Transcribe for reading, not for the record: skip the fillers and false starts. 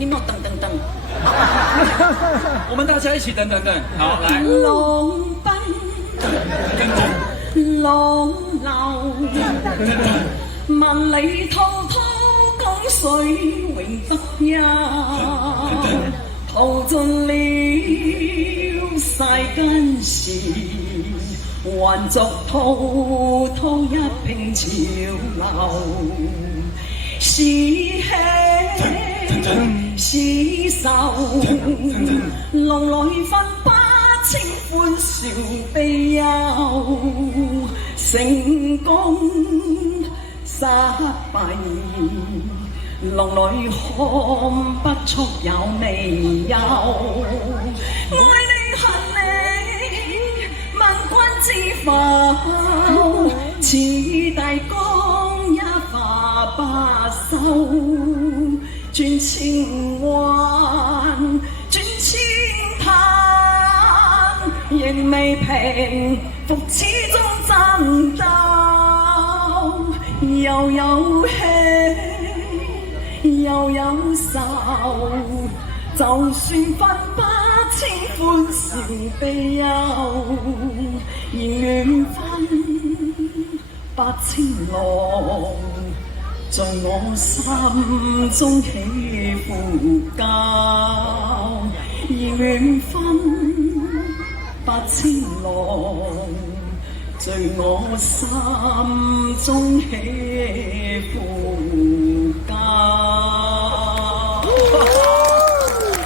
你没有噔噔噔。我们大家一起等等等，好来。浪奔，浪流，萬里滔滔江水永不休，淘盡了世間事，還作滔滔一片潮流。是喜是愁，浪來分不清歡笑悲憂，成功失敗，浪來看不出有未有。愛你恨你，萬關之否，似大江一發不收。轉千彎，轉千灘，亦未平復，始終爭鬥，又有喜又有愁，就算分不清歡笑悲憂，而緣分百千浪，在我心中起伏交，而緣分百千浪，在我心中起伏交。